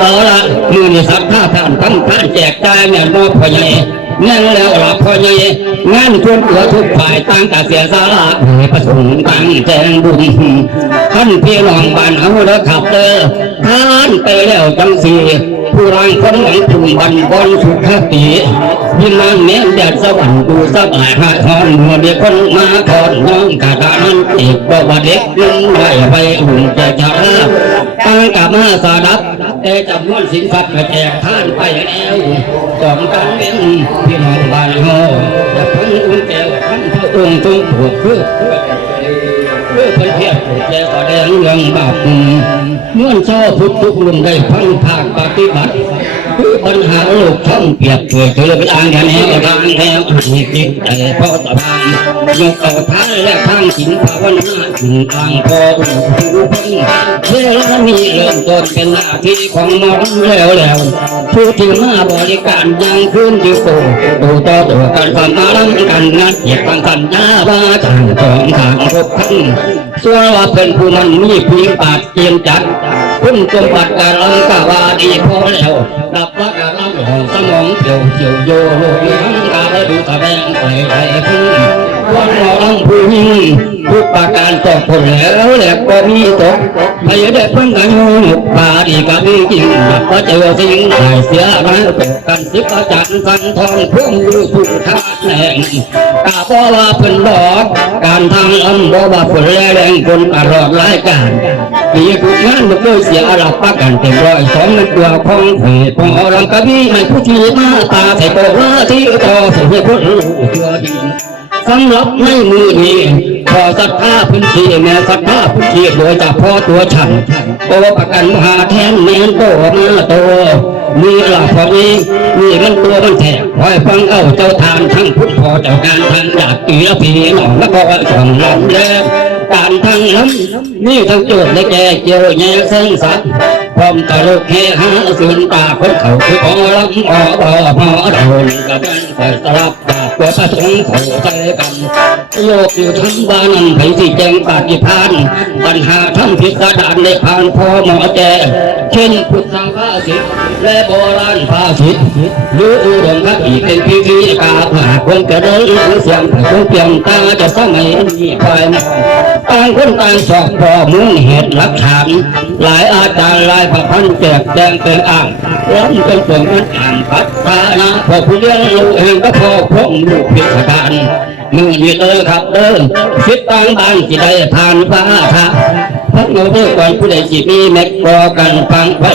เอาละมือนี่สักท่าท่านทั้งท่านแจกจ่ายแม่นบ่พ่อใหญ่เงี้ยแล้วล่ะพ่อใหญ่งานชวนตัวทุกฝ่ายต่างกะเสียสาระให้ประสงค์ต่างแจงบุญท่านพี่น้องบ้านเอาแล้วขับเด้อท่านไปแล้วจังสีผู้รังคนหวังทุ่มบันบนสุขติยินนางแม่แดดสวรรค์ดูสบายหาทอนเมื่อเด็กคนมาทอนน้องกะดานอีกบ่ว่าเด็กนุ่งได้ไปอุ่นแก่ชาตั้งกับมาสาดับแต่จำนวนสินทรัพย์แจกท่านไปแล้วสองกันเป็นพี่น้องบ้านเฮาจะพังอุ่นแก้วพังพระองค์ทรงผูกเพื่อเพื่อเพียรแก่แสดงเรื่องบาปเมื่อโซ่พุทธุลุงได้พังภาคปฏิบัติคือปัญหาโลกช่องเปียกช่วยเธอเป็นอ่างแห่งทางแห่งให้จิตใจพอสบายยกเอาท้ายและทางสินภาวนาถึงทางพออุปนิเวลามีเริ่มต้นเป็นหน้าที่ของมองแล้วผู้ที่มาบริการยังขึ้นอยู่ดูต่อตัวกันความอารัมกันนัดเหยียบกันสัญญาว่าทางของทางพบพันส่วนว่าเป็นผู้มันมีพีปากเกียนจัดคุณสมบัติการลังกาวาดีพอแล้วดับว่าการลังหองสมองเกี่ยวโยโลกยังกาได้ดูแสดงไปพึ่งวันเราลังผู้ยิ่งทุกประการตกผลแล้วแหละก็มีตกไม่ได้เพิ่งกันหยุดป่าดีกับจริงดับว่าเจอสิ่งหายเสียร้ายตกกันสิบอาจารย์สันทองเพิ่มดูถูกท่าแหน่งกาบอกว่าเพิ่นบอกการทางลำบอกว่าฝนแรงคนตลอดรายการปีทุกงานมันเลยเสียอาลับประกันเต็มร้อยสองมันตัวของเหตุของอรังกะบีไม่ผู้ที่มาตาใส่โกว่าที่ต่อเสียคนรู้ตัวดีสำหรับในมือนี้พอศรัทธาพื้นที่แม่ศรัทธาพื้นที่โดยจากพ่อตัวฉันโตประกันมหาแทนแม่โตมาโตมีหลักพอนี้มีมันตัวมันแทกคอยฟังเอาเจ้าทานทั้งพุทธพอเจ้าการทางดาบตีและผีหนองแล้วก็ส่งลำแล้วการทางน้ำนี่ทั้งโจทย์และแก่เกี่ยวแย่เส้นสัตว์พร้อมตลกเฮฮาส่วนตาคนเขาคืออ๋อลำอ๋อบ่พอโดนกับกันคอยสลับปากตัวพระสงฆ์เขาใจกันโลกอยู่ทั้งบ้านนั้นไผสิแจงปฏิพานปัญหาทั้งพิสดารในผ่านพอหมอแจเช่นพุทธภาษิตและโบราณภาษิตหรืออุดมคติเป็นพิธีกาผ่าคนกระเดินเสียงคงเตรียมตาจะสมัยนี้ไปต่างคนต่างสอบพอมุ่งเหตุหลักฐานหลายอาจารย์หลายพระพันแจกแจงเป็นอ่างล้มเป็นเปลือกมันอ่างพัดพานาพอผู้เลี้ยงลูกเองก็พอพงลูกพิสดารมือยืดเลยครับเดินคิดต่างบ้านที่ได้ทานฟ้าทะพักโน้ตก่อนผู้ใดจีบมีเม็ดกอกันฟังไว้